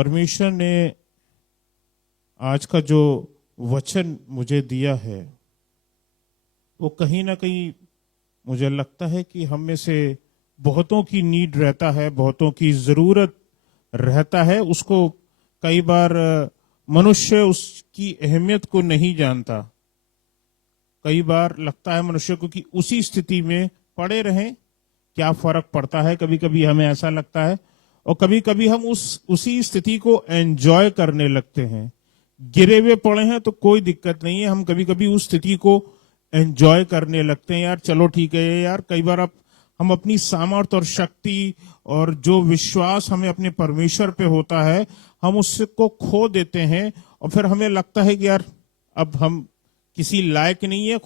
परमेश्वर ने आज का जो वचन मुझे दिया है वो कहीं ना कहीं मुझे लगता है कि हम में से बहुतों की नीड रहता है, बहुतों की जरूरत रहता है। उसको कई बार मनुष्य उसकी अहमियत को नहीं जानता। कई बार लगता है मनुष्य को कि उसी स्थिति में पड़े रहें, क्या फर्क पड़ता है। कभी कभी हमें ऐसा लगता है, और कभी कभी हम उसी स्थिति को एंजॉय करने लगते हैं। गिरे हुए पड़े हैं तो कोई दिक्कत नहीं है, हम कभी कभी उस स्थिति को एंजॉय करने लगते हैं। यार चलो ठीक है यार, कई बार हम अपनी सामर्थ्य और शक्ति और जो विश्वास हमें अपने परमेश्वर पे होता है, हम उसको खो देते हैं और फिर हमें लगता है कि यार अब हम किसी लायक नहीं है,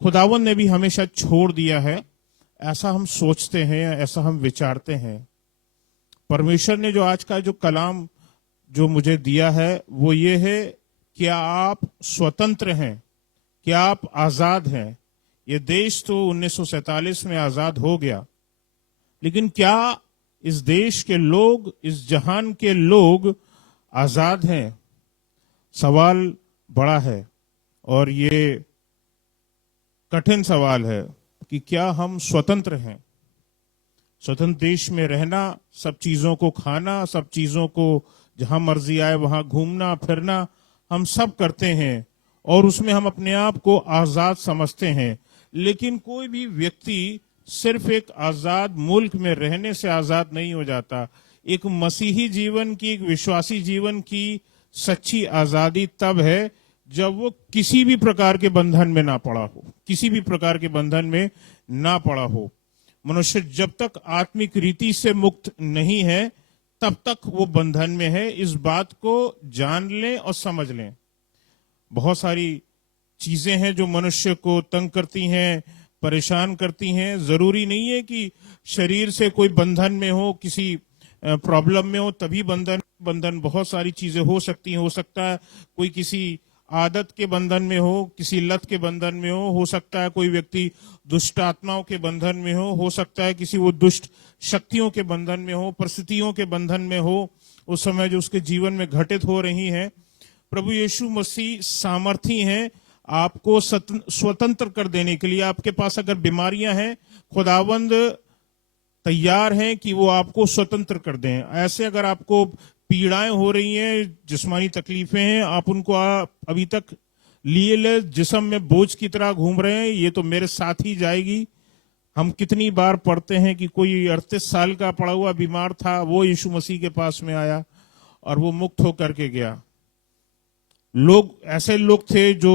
खुदावन ने भी हमें शायद छोड़ दिया है। ऐसा हम सोचते हैं, ऐसा हम विचारते हैं। परमेश्वर ने जो आज का जो कलाम जो मुझे दिया है वो ये है, क्या आप स्वतंत्र हैं, क्या आप आजाद हैं। ये देश तो 1947 में आजाद हो गया, लेकिन क्या इस देश के लोग, इस जहान के लोग आजाद हैं? सवाल बड़ा है और ये कठिन सवाल है कि क्या हम स्वतंत्र हैं। स्वतंत्र देश में रहना, सब चीजों को खाना, सब चीजों को जहां मर्जी आए वहां घूमना फिरना, हम सब करते हैं और उसमें हम अपने आप को आजाद समझते हैं। लेकिन कोई भी व्यक्ति सिर्फ एक आजाद मुल्क में रहने से आजाद नहीं हो जाता। एक मसीही जीवन की, एक विश्वासी जीवन की सच्ची आजादी तब है जब वो किसी भी प्रकार के बंधन में ना पड़ा हो, किसी भी प्रकार के बंधन में ना पड़ा हो। मनुष्य जब तक आत्मिक रीति से मुक्त नहीं है तब तक वो बंधन में है। इस बात को जान लें और समझ लें। बहुत सारी चीजें हैं जो मनुष्य को तंग करती हैं, परेशान करती हैं। जरूरी नहीं है कि शरीर से कोई बंधन में हो, किसी प्रॉब्लम में हो तभी बंधन बहुत सारी चीजें हो सकती हैं। हो सकता है कोई किसी आदत के बंधन में हो, किसी लत के बंधन में हो सकता है कोई व्यक्ति दुष्ट आत्माओं के बंधन में हो सकता है किसी वो दुष्ट शक्तियों के बंधन में हो, परिस्थितियों के बंधन में हो, उस समय जो उसके जीवन में घटित हो रही हैं। प्रभु यीशु मसीह सामर्थी हैं आपको स्वतंत्र कर देने के लिए। आपके पास अगर बीमारियां हैं, खुदावंद तैयार हैं कि वो आपको स्वतंत्र कर दें। ऐसे अगर आपको पीड़ाएं हो रही हैं, जिस्मानी तकलीफें हैं, आप उनको अभी तक लिए ले जिस्म में बोझ की तरह घूम रहे हैं, ये तो मेरे साथ ही जाएगी। हम कितनी बार पढ़ते हैं कि कोई 38 साल का पड़ा हुआ बीमार था, वो यीशु मसीह के पास में आया और वो मुक्त होकर के गया। ऐसे लोग थे जो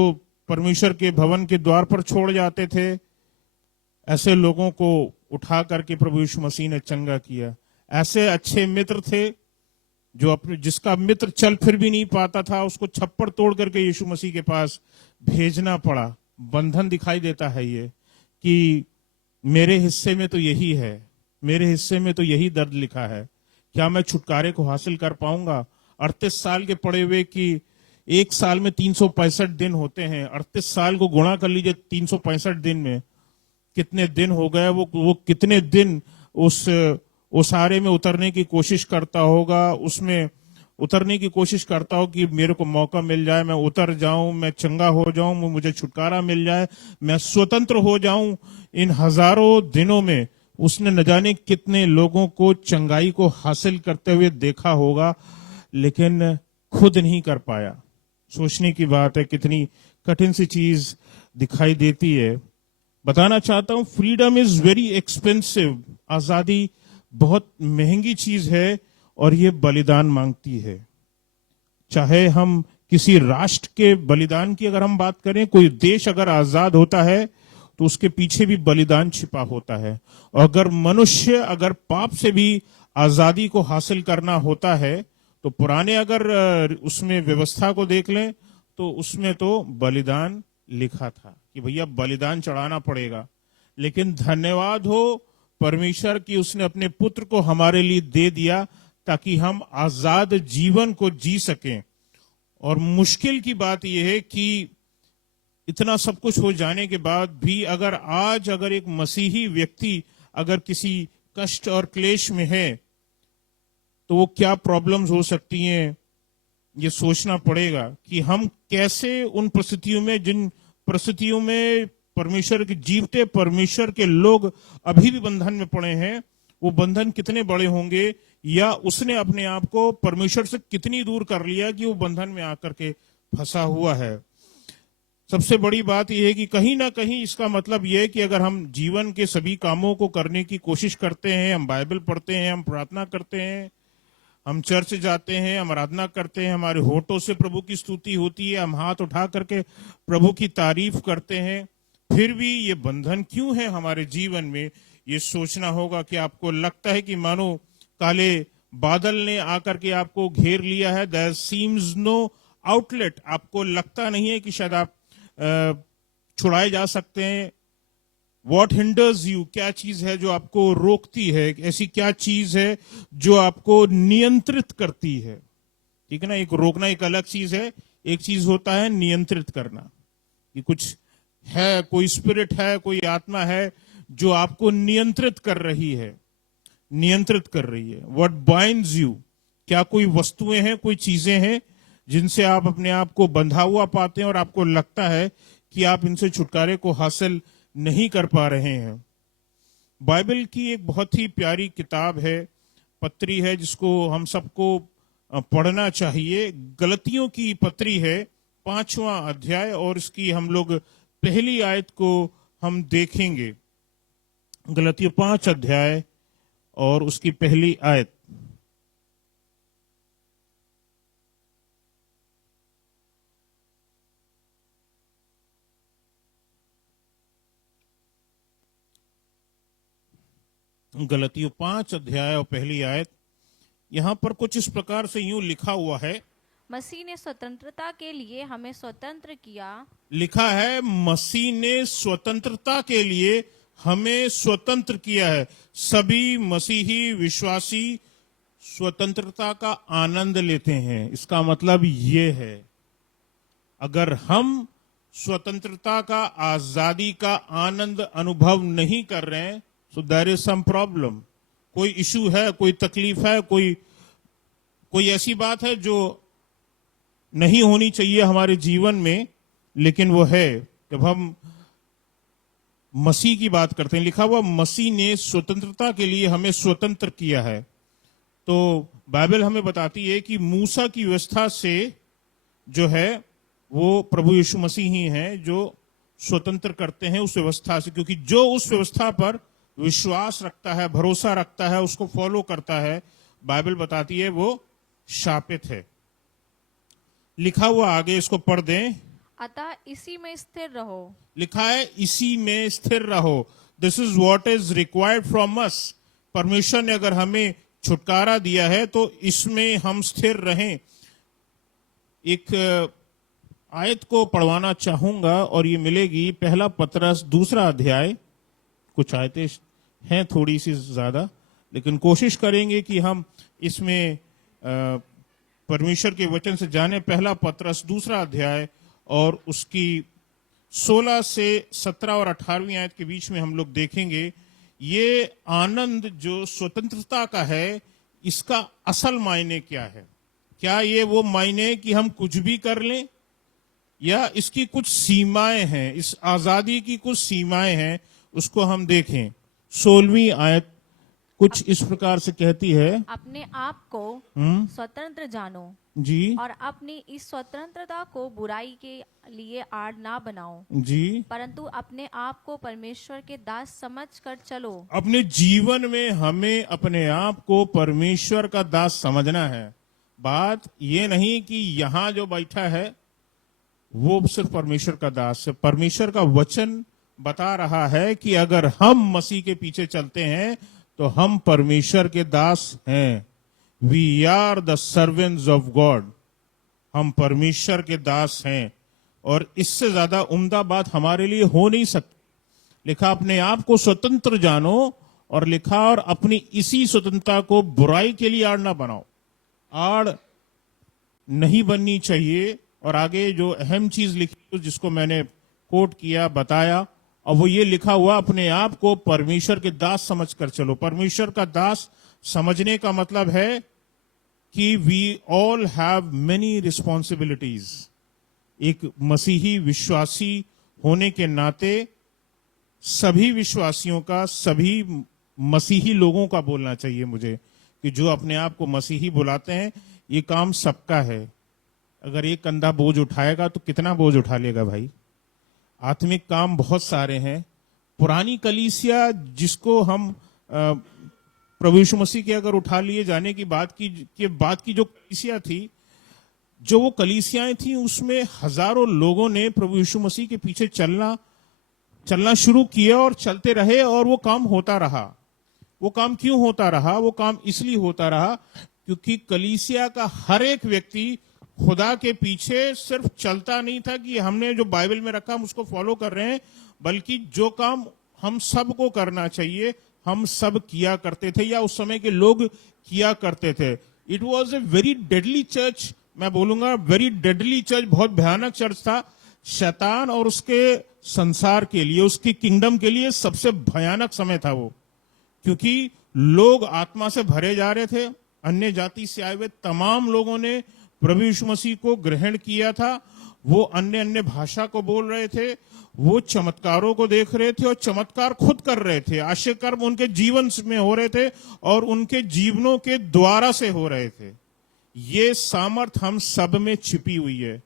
परमेश्वर के भवन के द्वार पर छोड़ जाते थे, ऐसे लोगों को उठा करके प्रभु यीशु मसीह ने चंगा किया। ऐसे अच्छे मित्र थे जो जिसका मित्र चल फिर भी नहीं पाता था, उसको छप्पड़ तोड़ करके यीशु मसीह के पास भेजना पड़ा। बंधन दिखाई देता है ये कि मेरे हिस्से में तो यही है, मेरे हिस्से में तो यही दर्द लिखा है, क्या मैं छुटकारे को हासिल कर पाऊंगा। 38 साल के पड़े हुए कि एक साल में 365 दिन होते हैं, 38 साल को गुणा कर लीजिए 365 दिन में कितने दिन हो गए। वो कितने दिन उस आरे में उतरने की कोशिश करता होगा, उसमें उतरने की कोशिश करता हो कि मेरे को मौका मिल जाए, मैं उतर जाऊं, मैं चंगा हो जाऊं, मुझे छुटकारा मिल जाए, मैं स्वतंत्र हो जाऊं। इन हजारों दिनों में उसने न जाने कितने लोगों को चंगाई को हासिल करते हुए देखा होगा, लेकिन खुद नहीं कर पाया। सोचने की बात है, कितनी कठिन सी चीज दिखाई देती है। बताना चाहता हूं, फ्रीडम इज वेरी एक्सपेंसिव। आजादी बहुत महंगी चीज है और ये बलिदान मांगती है। चाहे हम किसी राष्ट्र के बलिदान की अगर हम बात करें, कोई देश अगर आजाद होता है तो उसके पीछे भी बलिदान छिपा होता है। और अगर पाप से भी आजादी को हासिल करना होता है तो पुराने अगर उसमें व्यवस्था को देख लें तो उसमें तो बलिदान लिखा था कि भैया बलिदान चढ़ाना पड़ेगा। लेकिन धन्यवाद हो परमेश्वर की, उसने अपने पुत्र को हमारे लिए दे दिया ताकि हम आजाद जीवन को जी सकें। और मुश्किल की बात यह है कि इतना सब कुछ हो जाने के बाद भी अगर एक मसीही व्यक्ति अगर किसी कष्ट और क्लेश में है तो वो क्या प्रॉब्लम्स हो सकती हैं, ये सोचना पड़ेगा कि हम कैसे उन परिस्थितियों में, जिन परिस्थितियों में परमेश्वर के जीवते परमेश्वर के लोग अभी भी बंधन में पड़े हैं, वो बंधन कितने बड़े होंगे, या उसने अपने आप को परमेश्वर से कितनी दूर कर लिया कि वो बंधन में आकर के फंसा हुआ है। सबसे बड़ी बात यह है कि कहीं ना कहीं इसका मतलब यह है कि अगर हम जीवन के सभी कामों को करने की कोशिश करते हैं, हम बाइबल पढ़ते हैं, हम प्रार्थना करते हैं, हम चर्च जाते हैं, हम आराधना करते हैं, हमारे होठों से प्रभु की स्तुति होती है, हम हाथ उठा करके प्रभु की तारीफ करते हैं, फिर भी ये बंधन क्यों है हमारे जीवन में, ये सोचना होगा। कि आपको लगता है कि मानो काले बादल ने आकर के आपको घेर लिया है, देयर सीम्स नो आउटलेट, आपको लगता नहीं है कि शायद आप छुड़ाए जा सकते हैं। What hinders you, क्या चीज है जो आपको रोकती है, ऐसी क्या चीज है जो आपको नियंत्रित करती है। ठीक है ना, एक रोकना एक अलग चीज है, एक चीज होता है नियंत्रित करना, कि कुछ है, कोई स्पिरिट है, कोई आत्मा है जो आपको नियंत्रित कर रही है, नियंत्रित कर रही है। What binds you, क्या कोई वस्तुएं हैं, कोई चीजें हैं जिनसे आप अपने आप को बंधा हुआ पाते हैं और आपको लगता है कि आप इनसे छुटकारे को हासिल नहीं कर पा रहे हैं। बाइबल की एक बहुत ही प्यारी किताब है, पत्री है, जिसको हम सबको पढ़ना चाहिए। गलतियों की पत्री है, 5वां अध्याय, और इसकी हम लोग पहली आयत को हम देखेंगे। गलतियों 5 अध्याय और उसकी पहली आयत। गलतियों 5 अध्याय और पहली आयत, यहां पर कुछ इस प्रकार से यूं लिखा हुआ है। मसीह ने स्वतंत्रता के लिए हमें स्वतंत्र किया। लिखा है मसीह ने स्वतंत्रता के लिए हमें स्वतंत्र किया है। सभी मसीही विश्वासी स्वतंत्रता का आनंद लेते हैं। इसका मतलब ये है, अगर हम स्वतंत्रता का, आजादी का आनंद अनुभव नहीं कर रहे हैं, so there is some problem, कोई इशू है, कोई तकलीफ है, कोई ऐसी बात है जो नहीं होनी चाहिए हमारे जीवन में, लेकिन वो है जब हम मसीह की बात करते हैं। लिखा हुआ मसीह ने स्वतंत्रता के लिए हमें स्वतंत्र किया है। तो बाइबल हमें बताती है कि मूसा की व्यवस्था से जो है वो प्रभु यीशु मसीह ही हैं जो स्वतंत्र करते हैं उस व्यवस्था से, क्योंकि जो उस व्यवस्था पर विश्वास रखता है, भरोसा रखता है, उसको फॉलो करता है, बाइबल बताती है वो शापित है। लिखा हुआ आगे, इसको पढ़ दें। अतः इसी में स्थिर रहो। लिखा है इसी में स्थिर रहो। This is what is required from us. परमेश्वर ने अगर हमें छुटकारा दिया है तो इसमें हम स्थिर रहें। एक आयत को पढ़वाना चाहूंगा और ये मिलेगी पहला पतरस 2 अध्याय। कुछ आयतें हैं थोड़ी सी ज्यादा, लेकिन कोशिश करेंगे कि हम इसमें परमेश्वर के वचन से जाने। पहला पतरस 2 अध्याय और उसकी 16 से 17 और 18वीं आयत के बीच में हम लोग देखेंगे ये आनंद जो स्वतंत्रता का है, इसका असल मायने क्या है। क्या ये वो मायने कि हम कुछ भी कर लें, या इसकी कुछ सीमाएं हैं, इस आजादी की कुछ सीमाएं हैं, उसको हम देखें। 16वीं आयत कुछ इस प्रकार से कहती है, अपने आप को स्वतंत्र जानो जी, और अपनी इस स्वतंत्रता को बुराई के लिए आड़ ना बनाओ जी, परंतु अपने आप को परमेश्वर के दास समझकर चलो। अपने जीवन में हमें अपने आप को परमेश्वर का दास समझना है। बात ये नहीं कि यहां जो बैठा है वो सिर्फ परमेश्वर का दास है। परमेश्वर का वचन बता रहा है कि अगर हम मसीह के पीछे चलते हैं तो हम परमेश्वर के दास हैं। We are the servants of God. हम परमेश्वर के दास हैं, और इससे ज्यादा उम्दा बात हमारे लिए हो नहीं सकती। लिखा अपने आप को स्वतंत्र जानो, और लिखा और अपनी इसी स्वतंत्रता को बुराई के लिए आड़ ना बनाओ। आड़ नहीं बननी चाहिए। और आगे जो अहम चीज लिखी जिसको मैंने कोट किया, बताया, और वो ये लिखा हुआ अपने आप को परमेश्वर के दास समझकर चलो। परमेश्वर का दास समझने का मतलब है कि we all have many responsibilities. एक मसीही विश्वासी होने के नाते सभी विश्वासियों का, सभी मसीही लोगों का बोलना चाहिए मुझे कि जो अपने आप को मसीही बुलाते हैं, ये काम सबका है। अगर एक कंधा बोझ उठाएगा तो कितना बोझ उठा लेगा भाई। आत्मिक काम बहुत सारे हैं। पुरानी कलीसिया जिसको हम प्रभु यीशु मसीह के अगर उठा लिए जाने की बात की जो कलीसिया थी, जो वो कलीसियाएं थी, उसमें हजारों लोगों ने प्रभु यीशु मसीह के पीछे चलना शुरू किया और चलते रहे, और वो काम होता रहा। वो काम क्यों होता रहा? वो काम इसलिए होता रहा क्योंकि कलीसिया का हर एक व्यक्ति खुदा के पीछे सिर्फ चलता नहीं था कि हमने जो बाइबल में रखा हम उसको फॉलो कर रहे हैं, बल्कि जो काम हम सबको करना चाहिए हम सब किया करते थे, या उस समय के लोग किया करते थे। It was a very deadly church, मैं बोलूंगा वेरी डेडली चर्च, बहुत भयानक चर्च था। शैतान और उसके संसार के लिए, उसकी किंगडम के लिए सबसे भयानक समय था वो, क्योंकि लोग आत्मा से भरे जा रहे थे। अन्य जाति से आए हुए तमाम लोगों ने प्रभु यीशु मसीह को ग्रहण किया था। वो अन्य अन्य भाषा को बोल रहे थे, वो चमत्कारों को देख रहे थे और चमत्कार खुद कर रहे थे। आश्चर्य कर्म उनके जीवन में हो रहे थे और उनके जीवनों के द्वारा से हो रहे थे। ये सामर्थ हम सब में छिपी हुई है,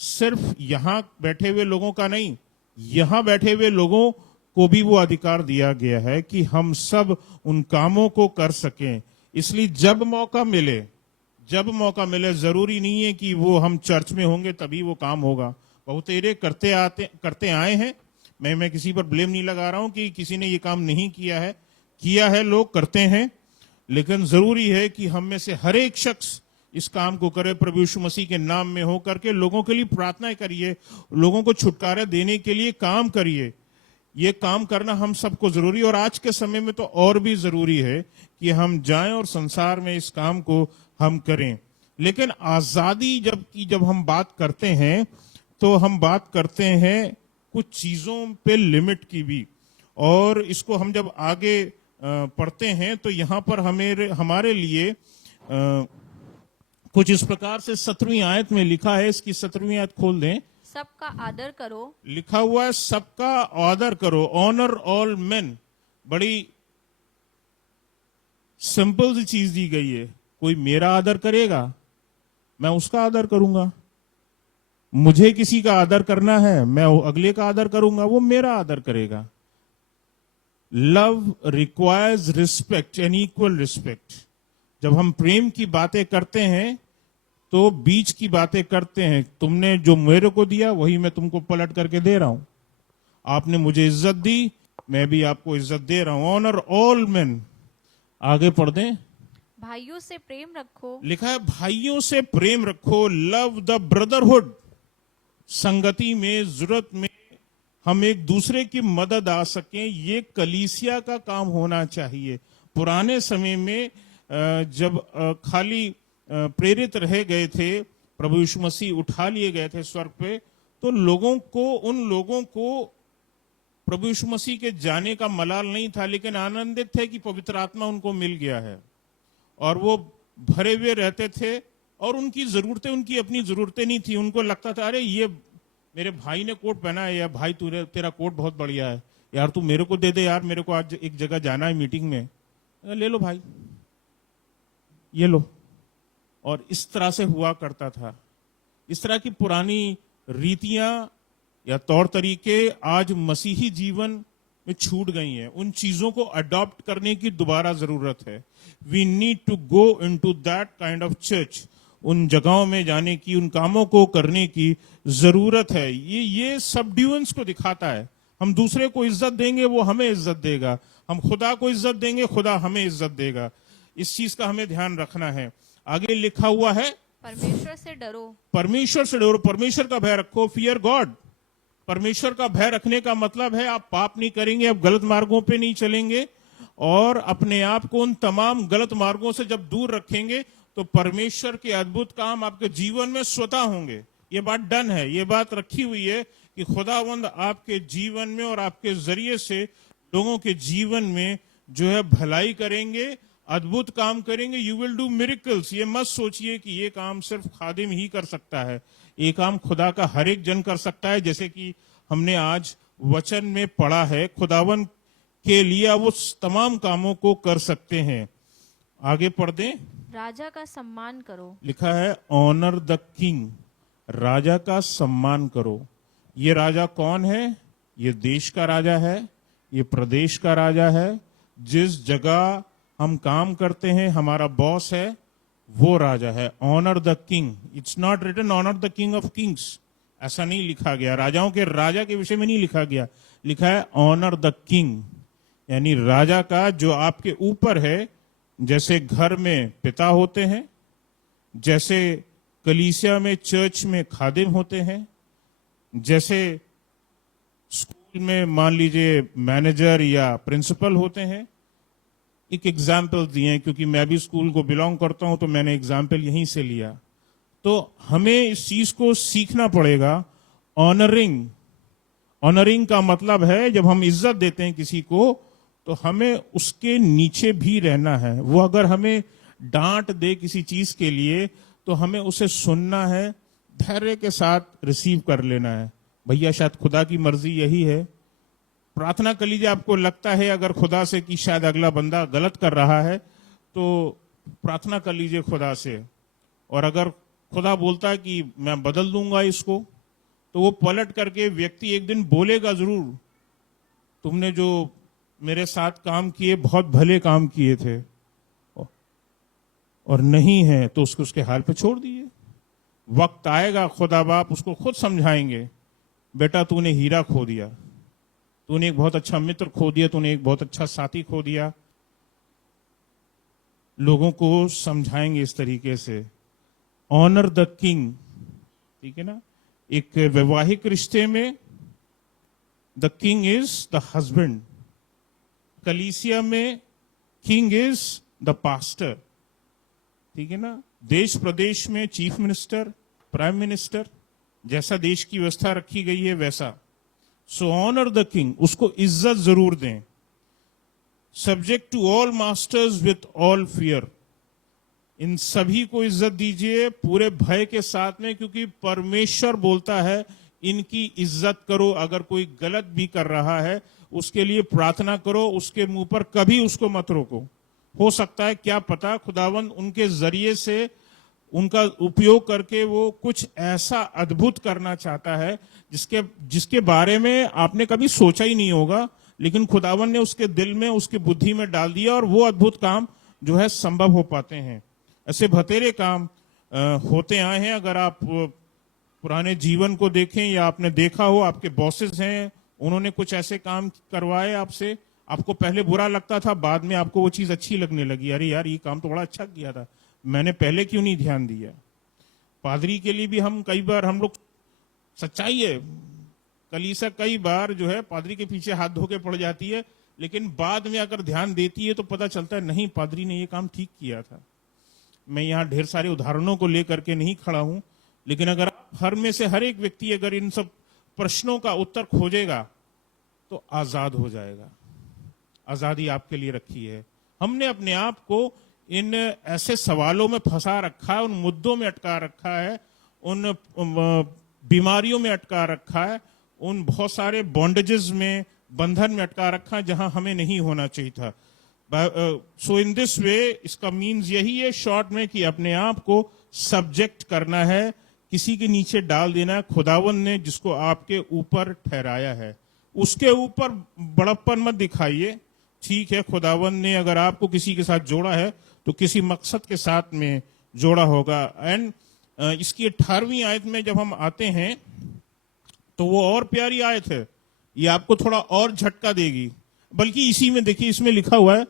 सिर्फ यहां बैठे हुए लोगों का नहीं, यहां बैठे हुए लोगों को भी वो अधिकार दिया गया है कि हम सब उन कामों को कर सकें। इसलिए जब मौका मिले, जरूरी नहीं है कि वो हम चर्च में होंगे तभी वो काम होगा। बहुतेरे करते आए हैं। मैं किसी पर ब्लेम नहीं लगा रहा हूं कि किसी ने ये काम नहीं किया है, लोग करते हैं। लेकिन जरूरी है कि हम में से हर एक शख्स इस काम को करे, प्रभु यीशु मसीह के नाम में हो करके लोगों के लिए प्रार्थना करिए, लोगों को छुटकारा देने के लिए काम करिए। ये काम करना हम सबको जरूरी, और आज के समय में तो और भी जरूरी है कि हम जाएं और संसार में इस काम को हम करें। लेकिन आजादी जब हम बात करते हैं तो हम बात करते हैं कुछ चीजों पे लिमिट की भी, और इसको हम जब आगे पढ़ते हैं तो यहां पर हमारे लिए कुछ इस प्रकार से 17वीं आयत में लिखा है। इसकी 17वीं आयत खोल दें। सबका आदर करो। लिखा हुआ है सबका आदर करो, ऑनर ऑल मेन। बड़ी सिंपल सी चीज दी गई है। कोई मेरा आदर करेगा, मैं उसका आदर करूंगा। मुझे किसी का आदर करना है, मैं अगले का आदर करूंगा, वो मेरा आदर करेगा। Love requires respect and equal respect. जब हम प्रेम की बातें करते हैं तो बीच की बातें करते हैं। तुमने जो मेरे को दिया वही मैं तुमको पलट करके दे रहा हूं। आपने मुझे इज्जत दी, मैं भी आपको इज्जत दे रहा हूं। Honour all men. आगे पढ़ दें। भाइयों से प्रेम रखो। लिखा है भाइयों से प्रेम रखो। Love the brotherhood. संगति में, जरूरत में हम एक दूसरे की मदद आ सकें, ये कलीसिया का काम होना चाहिए। पुराने समय में जब खाली प्रेरित रह गए थे, प्रभु यीशु मसीह उठा लिए गए थे स्वर्ग पे, तो उन लोगों को प्रभु यीशु मसीह के जाने का मलाल नहीं था, लेकिन आनंदित थे कि पवित्र आत्मा उनको मिल गया है और वो भरे हुए रहते थे। और उनकी अपनी जरूरतें नहीं थी। उनको लगता था अरे ये मेरे भाई ने कोट पहना है, या भाई तेरा कोट बहुत बढ़िया है यार, तू मेरे को दे दे यार, मेरे को आज एक जगह जाना है मीटिंग में। ले लो भाई, ये लो। और इस तरह से हुआ करता था। इस तरह की पुरानी रीतियां या तौर तरीके आज मसीही जीवन में छूट गई हैं। उन चीजों को अडॉप्ट करने की दोबारा जरूरत है। We need to go into that kind of church. उन जगहों में जाने की, उन कामों को करने की जरूरत है। ये सबड्यूएंस को दिखाता है। हम दूसरे को इज्जत देंगे, वो हमें इज्जत देगा। हम खुदा को इज्जत देंगे, खुदा हमें इज्जत देगा। इस चीज का हमें ध्यान रखना है। आगे लिखा हुआ है परमेश्वर से डरो। परमेश्वर से डरो, परमेश्वर का भय रखो। Fear God. परमेश्वर का भय रखने का मतलब है आप पाप नहीं करेंगे, आप गलत मार्गों पे नहीं चलेंगे, और अपने आप को उन तमाम गलत मार्गों से जब दूर रखेंगे तो परमेश्वर के अद्भुत काम आपके जीवन में स्वतः होंगे। ये बात डन है, ये बात रखी हुई है कि खुदावंद आपके जीवन में और आपके जरिए से लोगों के जीवन में जो है भलाई करेंगे, अद्भुत काम करेंगे, यू विल डू मिरेकल्स। ये मत सोचिए कि ये काम सिर्फ खादिम ही कर सकता है, ये काम खुदा का हर एक जन कर सकता है। जैसे कि हमने आज वचन में पढ़ा है, खुदावन के लिए वो तमाम कामों को कर सकते हैं। आगे पढ़ दें। राजा का सम्मान करो। लिखा है ऑनर द किंग, राजा का सम्मान करो। ये राजा कौन है? ये देश का राजा है, ये प्रदेश का राजा है। जिस जगह हम काम करते हैं, हमारा बॉस है, वो राजा है। Honour the king, it's not written honour the king of kings, ऐसा नहीं लिखा गया। राजाओं के राजा के विषय में नहीं लिखा गया, लिखा है ऑनर द किंग, यानी राजा का जो आपके ऊपर है। जैसे घर में पिता होते हैं, जैसे कलीसिया में चर्च में खादिम होते हैं, जैसे स्कूल में मान लीजिए मैनेजर या प्रिंसिपल होते हैं। एक एग्जाम्पल दिए हैं, क्योंकि मैं भी स्कूल को बिलोंग करता हूं तो मैंने एग्जाम्पल यहीं से लिया। तो हमें इस चीज को सीखना पड़ेगा। ऑनरिंग, ऑनरिंग का मतलब है जब हम इज्जत देते हैं किसी को तो हमें उसके नीचे भी रहना है। वो अगर हमें डांट दे किसी चीज के लिए तो हमें उसे सुनना है, धैर्य के साथ रिसीव कर लेना है। भैया शायद खुदा की मर्जी यही है। प्रार्थना कर लीजिए, आपको लगता है अगर खुदा से कि शायद अगला बंदा गलत कर रहा है तो प्रार्थना कर लीजिए खुदा से। और अगर खुदा बोलता है कि मैं बदल दूंगा इसको, तो वो पलट करके व्यक्ति एक दिन बोलेगा जरूर, तुमने जो मेरे साथ काम किए बहुत भले काम किए थे, और नहीं है तो उसको उसके हाल पे छोड़ दिए। वक्त आएगा खुदा बाप उसको खुद समझाएंगे, बेटा तूने हीरा खो दिया, तूने एक बहुत अच्छा मित्र खो दिया, तूने एक बहुत अच्छा साथी खो दिया। लोगों को समझाएंगे इस तरीके से। ऑनर द किंग, ठीक है ना। एक वैवाहिक रिश्ते में the king is the husband, कलीसिया में किंग इज द पास्टर, ठीक है ना। देश प्रदेश में चीफ मिनिस्टर, प्राइम मिनिस्टर, जैसा देश की व्यवस्था रखी गई है वैसा। सो ऑनर द किंग, उसको इज्जत जरूर दें। Subject to all masters with all fear, इन सभी को इज्जत दीजिए पूरे भय के साथ में, क्योंकि परमेश्वर बोलता है इनकी इज्जत करो। अगर कोई गलत भी कर रहा है उसके लिए प्रार्थना करो, उसके मुंह पर कभी उसको मत रोको। हो सकता है क्या पता खुदावंद उनके जरिए से, उनका उपयोग करके वो कुछ ऐसा अद्भुत करना चाहता है जिसके बारे में आपने कभी सोचा ही नहीं होगा, लेकिन खुदावंद ने उसके दिल में, उसके बुद्धि में डाल दिया, और वो अद्भुत काम जो है संभव हो पाते हैं। ऐसे बतेरे काम होते आए हैं। अगर आप पुराने जीवन को देखें या आपने देखा हो, आपके बॉसेस हैं, उन्होंने कुछ ऐसे काम करवाए आपसे, आपको पहले बुरा लगता था, बाद में आपको वो चीज अच्छी लगने लगी। अरे यार ये काम तो बड़ा अच्छा किया था, मैंने पहले क्यों नहीं ध्यान दिया। पादरी के लिए भी हम कई बार, हम लोग, सच्चाई है, कलीसिया कई बार जो है पादरी के पीछे हाथ धो के पड़ जाती है, लेकिन बाद में अगर ध्यान देती है तो पता चलता है नहीं, पादरी ने ये काम ठीक किया था। मैं यहाँ ढेर सारे उदाहरणों को लेकर के नहीं खड़ा हूं, लेकिन अगर हर में से हर एक व्यक्ति अगर इन सब प्रश्नों का उत्तर खोजेगा तो आजाद हो जाएगा। आजादी आपके लिए रखी है। हमने अपने आप को इन ऐसे सवालों में फंसा रखा है, उन मुद्दों में अटका रखा है, उन बीमारियों में अटका रखा है, उन बहुत सारे बॉन्डेजेस में, बंधन में अटका रखा है जहां हमें नहीं होना चाहिए था। सो इन दिस वे, इसका मीन्स यही है शॉर्ट में कि अपने आप को सब्जेक्ट करना है, किसी के नीचे डाल देना है। खुदावंद ने जिसको आपके ऊपर ठहराया है उसके ऊपर बड़प्पन मत दिखाइए। ठीक है, खुदावंद ने अगर आपको किसी के साथ जोड़ा है तो किसी मकसद के साथ में जोड़ा होगा। एंड इसकी 18वीं आयत में जब हम आते हैं तो वो और प्यारी आयत है, ये आपको थोड़ा और झटका देगी। बल्कि इसी में देखिए, इसमें लिखा हुआ है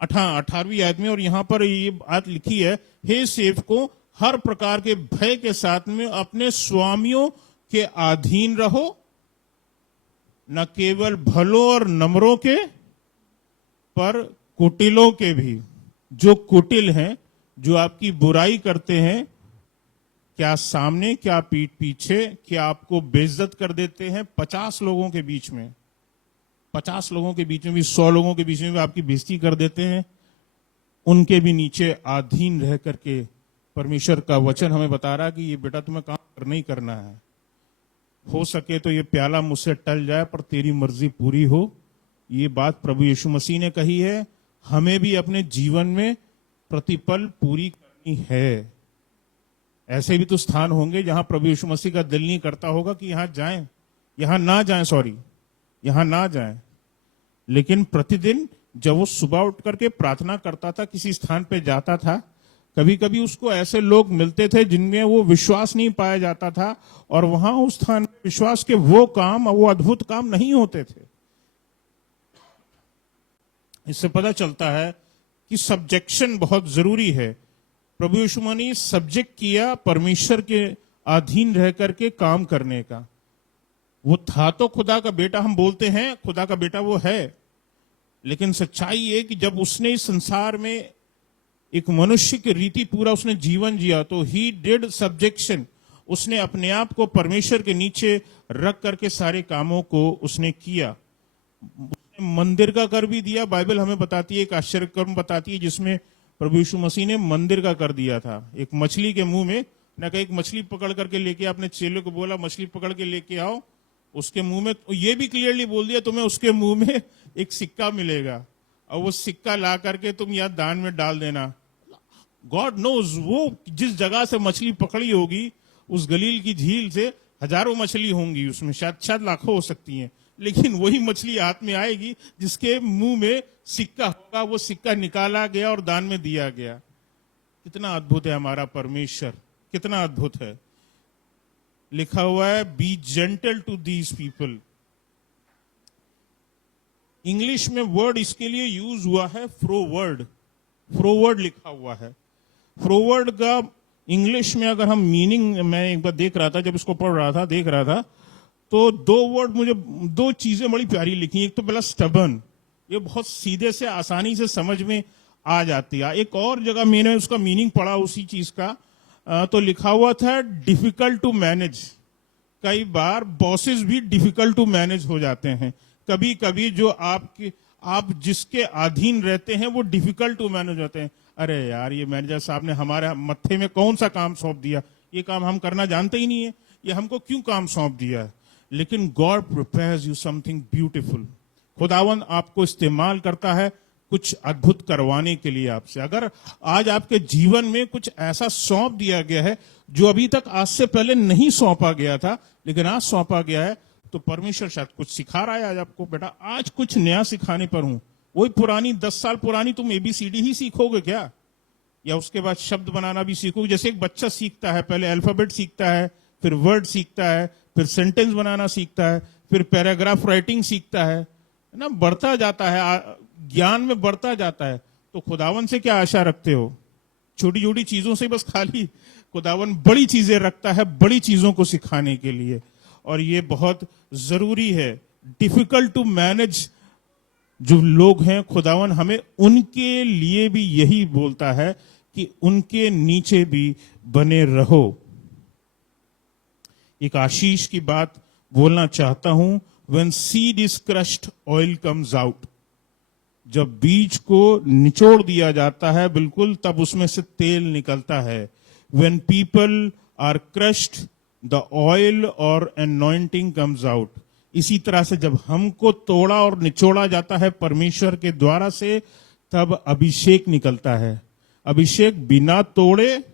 18वीं आयत में, और यहां पर ये आयत लिखी है, हे सेवकों हर प्रकार के भय के साथ में अपने स्वामियों के अधीन रहो, न केवल भलों और नम्रों के पर कुटिलों के भी। जो कुटिल हैं, जो आपकी बुराई करते हैं, क्या सामने क्या पीठ पीछे, क्या आपको बेइज्जत कर देते हैं, 50 लोगों के बीच में, 50 लोगों के बीच में भी, 100 लोगों के बीच में भी आपकी बेइज्जती कर देते हैं, उनके भी नीचे अधीन रह करके परमेश्वर का वचन हमें बता रहा है कि ये बेटा तुम्हें काम करना ही करना है। हो सके तो ये प्याला मुझसे टल जाए पर तेरी मर्जी पूरी हो। ये बात प्रभु यीशु मसीह ने कही है, हमें भी अपने जीवन में प्रतिपल पूरी करनी है। ऐसे भी तो स्थान होंगे जहां प्रभु यीशु मसीह का दिल नहीं करता होगा कि यहां जाएं, यहां ना जाएं। लेकिन प्रतिदिन जब वो सुबह उठ करके प्रार्थना करता था, किसी स्थान पे जाता था, कभी कभी उसको ऐसे लोग मिलते थे जिनमें वो विश्वास नहीं पाया जाता था, और वहां उस स्थान में विश्वास के वो अद्भुत काम नहीं होते थे। इससे पता चलता है कि सब्जेक्शन बहुत जरूरी है। प्रभु यीशु मसीह ने सब्जेक्ट किया परमेश्वर के अधीन रह करके काम करने का। वो था तो खुदा का बेटा, हम बोलते हैं खुदा का बेटा वो है, लेकिन सच्चाई ये कि जब उसने इस संसार में एक मनुष्य की रीति पूरा उसने जीवन जिया, तो ही डिड सब्जेक्शन। उसने अपने आप को परमेश्वर के नीचे रख करके सारे कामों को उसने किया। उसने मंदिर का कर भी दिया। बाइबल हमें बताती है, एक आश्चर्य कर्म बताती है जिसमें प्रभु यीशु मसीह ने मंदिर का कर दिया था। एक मछली के मुंह में ना, एक मछली पकड़ करके लेके अपने चेलों को बोला मछली पकड़ के लेके आओ, उसके मुंह में ये भी क्लियरली बोल दिया तुम्हें उसके मुंह में एक सिक्का मिलेगा, और वो सिक्का ला करके तुम यहाँ दान में डाल देना। गॉड नोज वो जिस जगह से मछली पकड़ी होगी, उस गलील की झील से हजारों मछली होंगी, उसमें शायद लाखों हो सकती हैं, लेकिन वही मछली हाथ में आएगी जिसके मुंह में सिक्का होगा। वो सिक्का निकाला गया और दान में दिया गया। कितना अद्भुत है हमारा परमेश्वर, कितना अद्भुत है। लिखा हुआ है be gentle to these people. English में वर्ड इसके लिए यूज हुआ है फ्रोवर्ड। फ्रोवर्ड लिखा हुआ है। फ्रोवर्ड का इंग्लिश में अगर हम मीनिंग, मैं एक बार देख रहा था, जब इसको पढ़ रहा था देख रहा था, तो मुझे दो चीजें बड़ी प्यारी लिखी। एक तो पहला स्टबर्न, ये बहुत सीधे से आसानी से समझ में आ जाती है। एक और जगह मैंने उसका मीनिंग पढ़ा उसी चीज का, तो लिखा हुआ था डिफिकल्ट टू मैनेज। कई बार बॉसेस भी डिफिकल्ट टू मैनेज हो जाते हैं। कभी कभी जो आप जिसके अधीन रहते हैं वो डिफिकल्ट टू मैनेज होते हैं। अरे यार, ये मैनेजर साहब ने हमारे मत्थे में कौन सा काम सौंप दिया, ये काम हम करना जानते ही नहीं है, ये हमको क्यों काम सौंप दिया है। लेकिन God prepares you something beautiful. खुदावन आपको इस्तेमाल करता है कुछ अद्भुत करवाने के लिए आपसे। अगर आज आपके जीवन में कुछ ऐसा सौंप दिया गया है जो अभी तक आज से पहले नहीं सौंपा गया था, लेकिन आज सौंपा गया है, तो परमेश्वर शायद कुछ सिखा रहा है आज आपको। बेटा आज कुछ नया सिखाने पर हूं। वही पुरानी 10 साल पुरानी तुम ABCD ही सीखोगे क्या, या उसके बाद शब्द बनाना भी सीखोगे? जैसे एक बच्चा सीखता है, पहले अल्फाबेट सीखता है, फिर वर्ड सीखता है, फिर सेंटेंस बनाना सीखता है, फिर पैराग्राफ राइटिंग सीखता है ना, बढ़ता जाता है, ज्ञान में बढ़ता जाता है। तो खुदावन से क्या आशा रखते हो? छोटी छोटी चीजों से बस खाली? खुदावन बड़ी चीजें रखता है, बड़ी चीजों को सिखाने के लिए, और ये बहुत जरूरी है। डिफिकल्ट टू मैनेज जो लोग हैं, खुदावन हमें उनके लिए भी यही बोलता है कि उनके नीचे भी बने रहो। एक आशीष की बात बोलना चाहता हूं। When seed is crushed, oil comes out. जब बीज को निचोड़ दिया जाता है बिल्कुल, तब उसमें से तेल निकलता है। When people are crushed, the oil or anointing comes out. इसी तरह से जब हमको तोड़ा और निचोड़ा जाता है परमेश्वर के द्वारा से, तब अभिषेक निकलता है। अभिषेक बिना तोड़े,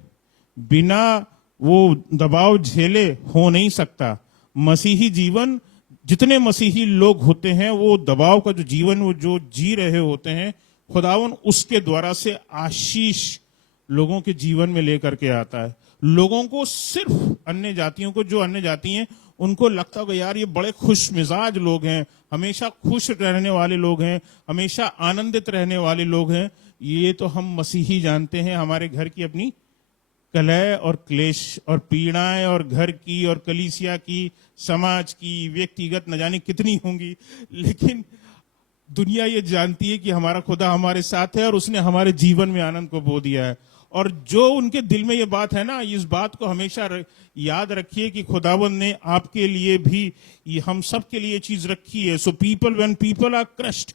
बिना वो दबाव झेले हो नहीं सकता। मसीही जीवन, जितने मसीही लोग होते हैं, वो दबाव का जो जीवन वो जो जी रहे होते हैं, खुदावन उसके द्वारा से आशीष लोगों के जीवन में लेकर के आता है। लोगों को, सिर्फ अन्य जातियों को, जो अन्य जाति हैं उनको लगता होगा यार ये बड़े खुश मिजाज लोग हैं, हमेशा खुश रहने वाले लोग हैं, हमेशा आनंदित रहने वाले लोग हैं। ये तो हम मसीही जानते हैं, हमारे घर की अपनी कलह और क्लेश और पीड़ाएं, और घर की और कलीसिया की, समाज की, व्यक्तिगत न जाने कितनी होंगी, लेकिन दुनिया ये जानती है कि हमारा खुदा हमारे साथ है और उसने हमारे जीवन में आनंद को बो दिया है। और जो उनके दिल में ये बात है ना, इस बात को हमेशा याद रखिए कि खुदावंद ने आपके लिए भी हम सब के लिए चीज रखी है. So people, when people are crushed,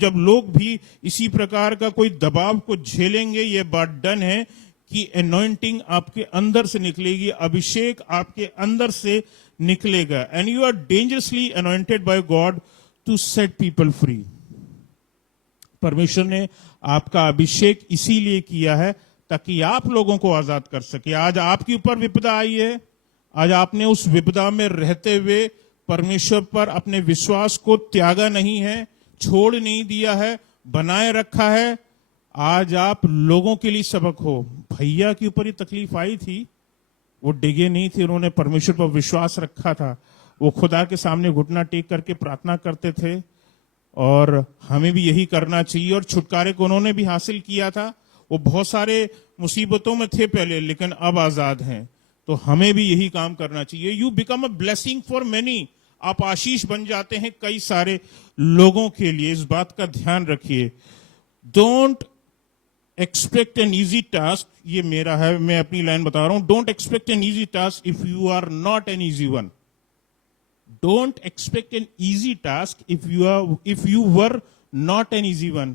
जब लोग भी इसी प्रकार का कोई दबाव को झेलेंगे, ये बात डन है कि एनॉइंटिंग आपके अंदर से निकलेगी, अभिषेक आपके अंदर से निकलेगा. And you are dangerously anointed by God to set people free. परमेश्वर ने आपका अभिषेक इसीलिए किया है ताकि आप लोगों को आजाद कर सके. आज आपके ऊपर विपदा आई है, आज आपने उस विपदा में रहते हुए परमेश्वर पर अपने विश्वास को त्यागा नहीं है, छोड़ नहीं दिया है, बनाए रखा है. आज आप लोगों के लिए सबक हो. भैया के ऊपर ही तकलीफ आई थी, वो डिगे नहीं थे, उन्होंने परमेश्वर पर विश्वास रखा था. वो खुदा के सामने घुटना टेक करके प्रार्थना करते थे, और हमें भी यही करना चाहिए. और छुटकारे को उन्होंने भी हासिल किया था. वो बहुत सारे मुसीबतों में थे पहले, लेकिन अब आजाद हैं. तो हमें भी यही काम करना चाहिए. You become a blessing for many. आप आशीष बन जाते हैं कई सारे लोगों के लिए. इस बात का ध्यान रखिए. Don't expect an easy task. ये मेरा है, मैं अपनी लाइन बता रहा हूं. Don't expect an easy task if you are not an easy one. Don't expect an easy task if you were not an easy one.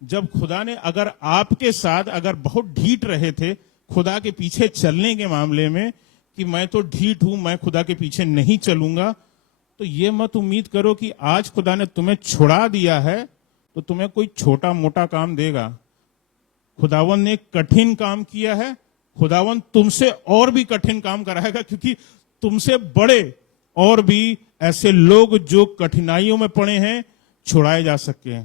जब खुदा ने अगर आपके साथ अगर बहुत ढीठ रहे थे खुदा के पीछे चलने के मामले में कि मैं तो ढीठ हूं, मैं खुदा के पीछे नहीं चलूंगा, तो ये मत उम्मीद करो कि आज खुदा ने तुम्हें छुड़ा दिया है तो तुम्हें कोई छोटा मोटा काम देगा. खुदावन ने कठिन काम किया है, खुदावन तुमसे और भी कठिन काम कराएगा, क्योंकि तुमसे बड़े और भी ऐसे लोग जो कठिनाइयों में पड़े हैं छुड़ाए जा सके.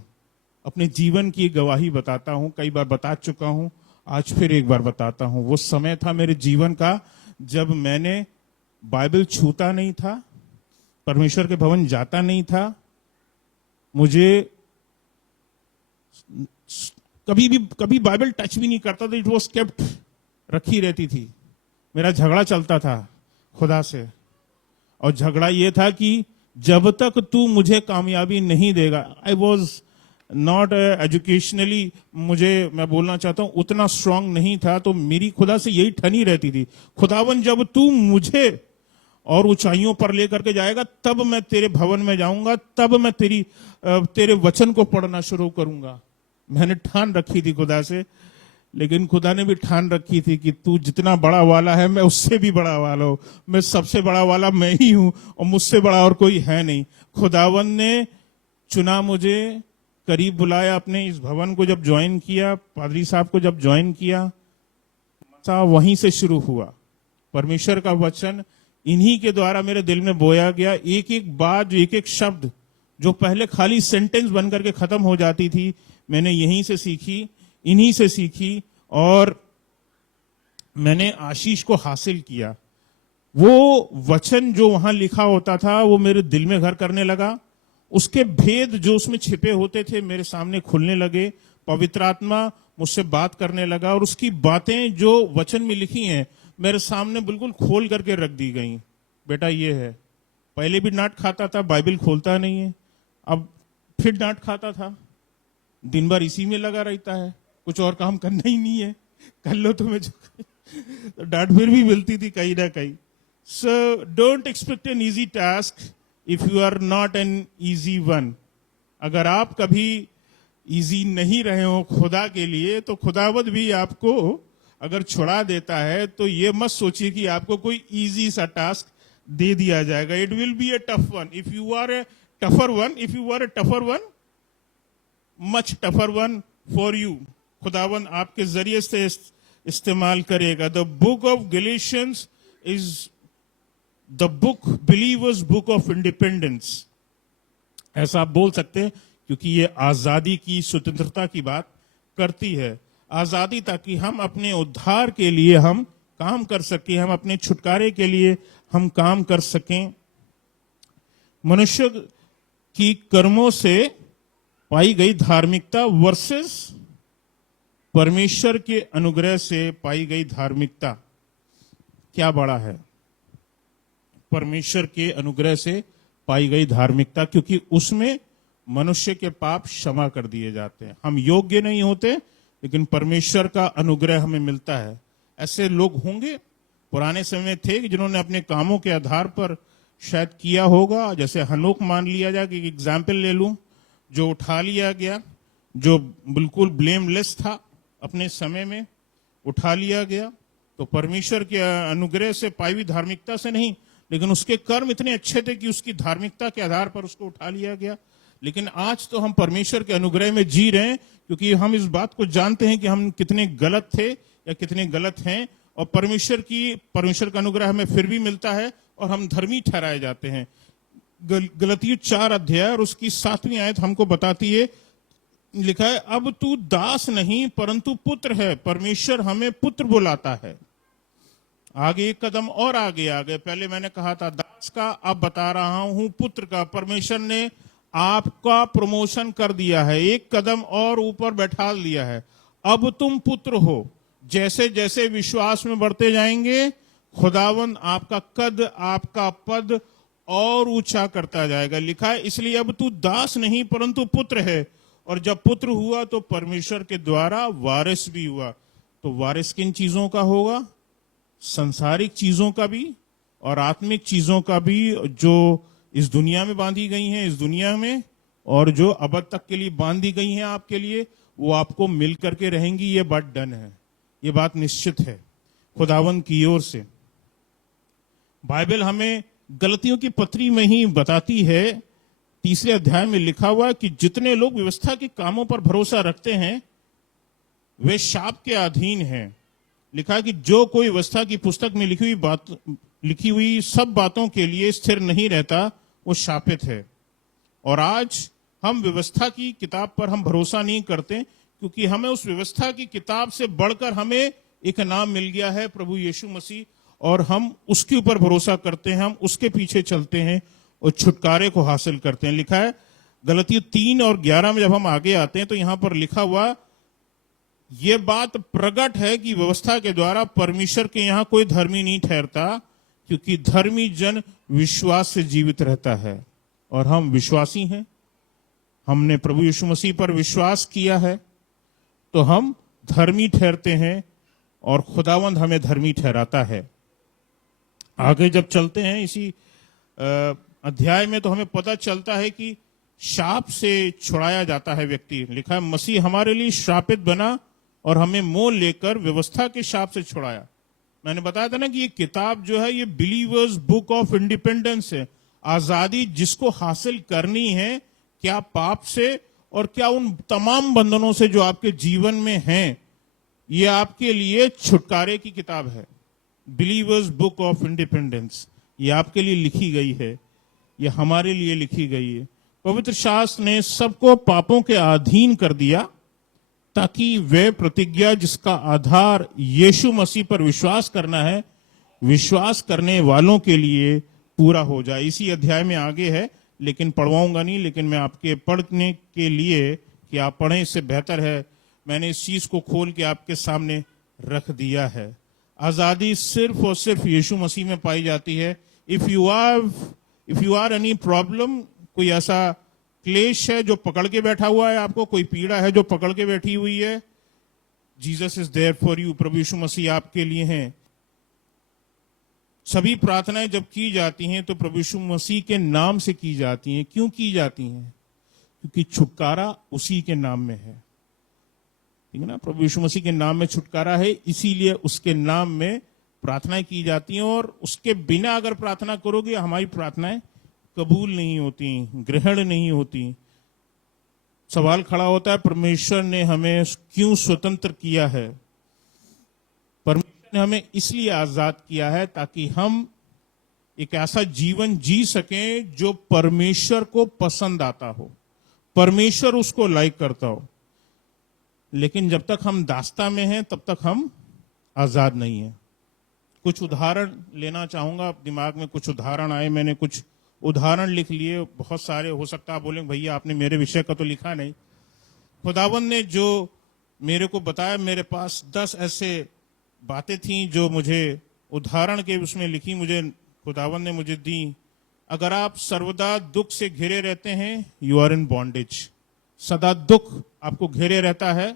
अपने जीवन की गवाही बताता हूं, कई बार बता चुका हूं, आज फिर एक बार बताता हूं. वो समय था मेरे जीवन का जब मैंने बाइबल छूता नहीं था, परमेश्वर के भवन जाता नहीं था. मुझे कभी बाइबल टच भी नहीं करता था. इट वॉज केप्ट, रखी रहती थी. मेरा झगड़ा चलता था खुदा से, और झगड़ा ये था कि जब तक तू मुझे कामयाबी नहीं देगा. आई वॉज नॉट एजुकेशनली, मैं बोलना चाहता हूं उतना स्ट्रांग नहीं था, तो मेरी खुदा से यही ठनी रहती थी, खुदावन जब तू मुझे और ऊंचाइयों पर लेकर के जाएगा तब मैं तेरे भवन में जाऊंगा, तब मैं तेरे वचन को पढ़ना शुरू करूंगा. मैंने ठान रखी थी खुदा से, लेकिन खुदा ने भी ठान रखी थी कि तू जितना बड़ा वाला है मैं उससे भी बड़ा वाला हूं. मैं सबसे बड़ा वाला मैं ही हूं और मुझसे बड़ा और कोई है नहीं. खुदावन ने चुना, मुझे करीब बुलाया. अपने इस भवन को जब ज्वाइन किया, पादरी साहब को जब ज्वाइन किया, वहीं से शुरू हुआ. परमेश्वर का वचन इन्हीं के द्वारा मेरे दिल में बोया गया. एक एक बात, एक एक शब्द जो पहले खाली सेंटेंस बनकर के खत्म हो जाती थी, मैंने यहीं से सीखी, इन्हीं से सीखी, और मैंने आशीष को हासिल किया. वो वचन जो वहां लिखा होता था वो मेरे दिल में घर करने लगा. उसके भेद जो उसमें छिपे होते थे मेरे सामने खुलने लगे. पवित्र आत्मा मुझसे बात करने लगा, और उसकी बातें जो वचन में लिखी हैं मेरे सामने बिल्कुल खोल करके रख दी गई. बेटा ये है, पहले भी डांट खाता था, बाइबल खोलता नहीं है, अब फिर डांट खाता था, दिन भर इसी में लगा रहता है, कुछ और काम करना ही नहीं है, कर लो तुम्हें जो. डांट फिर भी मिलती थी कहीं ना कहीं. So don't expect an easy task if you are not an easy one. अगर आप कभी इजी नहीं रहे हो खुदा के लिए, तो खुदावद भी आपको अगर छुड़ा देता है तो ये मत सोचिए कि आपको कोई इजी सा टास्क दे दिया जाएगा. It will be a tough one. If you are a tougher one, much tougher one for you. खुदावन आपके जरिए से इस्तेमाल करेगा. The book of Galatians is the book, believers book of independence. ऐसा आप बोल सकते हैं क्योंकि ये आजादी की, स्वतंत्रता की बात करती है. आजादी ताकि हम अपने उद्धार के लिए हम काम कर सकें, हम अपने छुटकारे के लिए हम काम कर सकें. मनुष्य की कर्मों से पाई गई धार्मिकता वर्सेस परमेश्वर के अनुग्रह से पाई गई धार्मिकता, क्या बड़ा है? परमेश्वर के अनुग्रह से पाई गई धार्मिकता, क्योंकि उसमें मनुष्य के पाप क्षमा कर दिए जाते हैं. हम योग्य नहीं होते, लेकिन परमेश्वर का अनुग्रह हमें मिलता है। ऐसे लोग होंगे, पुराने समय में थे कि जिन्होंने अपने कामों के आधार पर शायद किया होगा। जैसे हनोक मान लिया जाए कि एग्जाम्पल ले लूं, जो उठा लिया गया, जो बिल्कुल ब्लेमलेस था, अपने समय में उठा लिया गया, तो परमेश्वर के अनुग्रह से पाई हुई धार्मिकता से नहीं, लेकिन उसके कर्म इतने अच्छे थे कि उसकी धार्मिकता के आधार पर उसको उठा लिया गया। लेकिन आज तो हम परमेश्वर के अनुग्रह में जी रहे हैं, क्योंकि हम इस बात को जानते हैं कि हम कितने गलत थे या कितने गलत हैं, और परमेश्वर का अनुग्रह हमें फिर भी मिलता है और हम धर्मी ठहराए जाते हैं। गलतियों 4 अध्याय और उसकी 7वीं आयत हमको बताती है, लिखा है, अब तू दास नहीं परंतु पुत्र है। परमेश्वर हमें पुत्र बुलाता है। आगे एक कदम और आगे आ गए। पहले मैंने कहा था दास का, अब बता रहा हूं पुत्र का। परमेश्वर ने आपका प्रमोशन कर दिया है, एक कदम और ऊपर बैठा दिया है। अब तुम पुत्र हो। जैसे जैसे विश्वास में बढ़ते जाएंगे, खुदावंद आपका कद, आपका पद और ऊंचा करता जाएगा। लिखा है, इसलिए अब तू दास नहीं परंतु पुत्र है, और जब पुत्र हुआ तो परमेश्वर के द्वारा वारिस भी हुआ। तो वारिस किन चीजों का होगा? संसारिक चीजों का भी और आत्मिक चीजों का भी, जो इस दुनिया में बांधी गई हैं, इस दुनिया में, और जो अब तक के लिए बांधी गई हैं आपके लिए, वो आपको मिल करके रहेंगी। ये बात डन है, ये बात निश्चित है खुदावंद की ओर से। बाइबल हमें गलतियों की पत्री में ही बताती है, 3 अध्याय में लिखा हुआ है कि जितने लोग व्यवस्था के कामों पर भरोसा रखते हैं वे शाप के अधीन हैं। लिखा है कि जो कोई व्यवस्था की पुस्तक में लिखी हुई सब बातों के लिए स्थिर नहीं रहता, वो शापित है। और आज हम व्यवस्था की किताब पर हम भरोसा नहीं करते, क्योंकि हमें उस व्यवस्था की किताब से बढ़कर हमें एक नाम मिल गया है, प्रभु यीशु मसीह, और हम उसके ऊपर भरोसा करते हैं, हम उसके पीछे चलते हैं और छुटकारे को हासिल करते हैं। लिखा है गलतियों 3 और 11 में जब हम आगे आते हैं तो यहां पर लिखा हुआ यह बात प्रकट है कि व्यवस्था के द्वारा परमेश्वर के यहां कोई धर्मी नहीं ठहरता, क्योंकि धर्मी जन विश्वास से जीवित रहता है। और हम विश्वासी हैं, हमने प्रभु यीशु मसीह पर विश्वास किया है, तो हम धर्मी ठहरते हैं और खुदावंद हमें धर्मी ठहराता है। आगे जब चलते हैं इसी अध्याय में, तो हमें पता चलता है कि शाप से छुड़ाया जाता है व्यक्ति। लिखा है मसीह हमारे लिए श्रापित बना और हमें मोल लेकर व्यवस्था के शाप से छुड़ाया। मैंने बताया था ना कि ये किताब जो है, ये बिलीवर्स बुक ऑफ इंडिपेंडेंस है। आजादी जिसको हासिल करनी है, क्या पाप से और क्या उन तमाम बंधनों से जो आपके जीवन में हैं, ये आपके लिए छुटकारे की किताब है। बिलीवर्स बुक ऑफ इंडिपेंडेंस, ये आपके लिए लिखी गई है, ये हमारे लिए लिखी गई है। पवित्र शास्त्र ने सबको पापों के अधीन कर दिया, ताकि वे प्रतिज्ञा जिसका आधार यीशु मसीह पर विश्वास करना है, विश्वास करने वालों के लिए पूरा हो जाए। इसी अध्याय में आगे है, लेकिन पढ़वाऊंगा नहीं, लेकिन मैं आपके पढ़ने के लिए कि आप पढ़ें, इससे बेहतर है मैंने इस चीज को खोल के आपके सामने रख दिया है। आजादी सिर्फ और सिर्फ यीशु मसीह में पाई जाती है। If you are any problem, कोई ऐसा क्लेश है जो पकड़ के बैठा हुआ है आपको, कोई पीड़ा है जो पकड़ के बैठी हुई है, Jesus is there for you. प्रभु यीशु मसीह आपके लिए हैं। सभी प्रार्थनाएं जब की जाती हैं तो प्रभु यीशु मसीह के नाम से की जाती हैं। क्यों की जाती हैं? क्योंकि छुटकारा उसी के नाम में है, ठीक है ना। प्रभु यीशु मसीह के नाम में छुटकारा है, इसीलिए उसके नाम में प्रार्थनाएं की जाती हैं। और उसके बिना अगर प्रार्थना करोगे, हमारी प्रार्थनाएं कबूल नहीं होती, ग्रहण नहीं होती। सवाल खड़ा होता है, परमेश्वर ने हमें क्यों स्वतंत्र किया है? परमेश्वर ने हमें इसलिए आजाद किया है ताकि हम एक ऐसा जीवन जी सकें जो परमेश्वर को पसंद आता हो, परमेश्वर उसको लाइक करता हो। लेकिन जब तक हम दास्ता में हैं, तब तक हम आजाद नहीं हैं। कुछ उदाहरण लेना चाहूंगा, दिमाग में कुछ उदाहरण आए, मैंने कुछ उदाहरण लिख लिए। बहुत सारे हो सकता है आप बोलेंगे भैया आपने मेरे विषय का तो लिखा नहीं। खुदावंद ने जो मेरे को बताया, मेरे पास 10 ऐसे बातें थी जो मुझे उदाहरण के उसमें लिखी, मुझे खुदावंद ने मुझे दी। अगर आप सर्वदा दुख से घिरे रहते हैं, यू आर इन बॉन्डेज। सदा दुख आपको घेरे रहता है,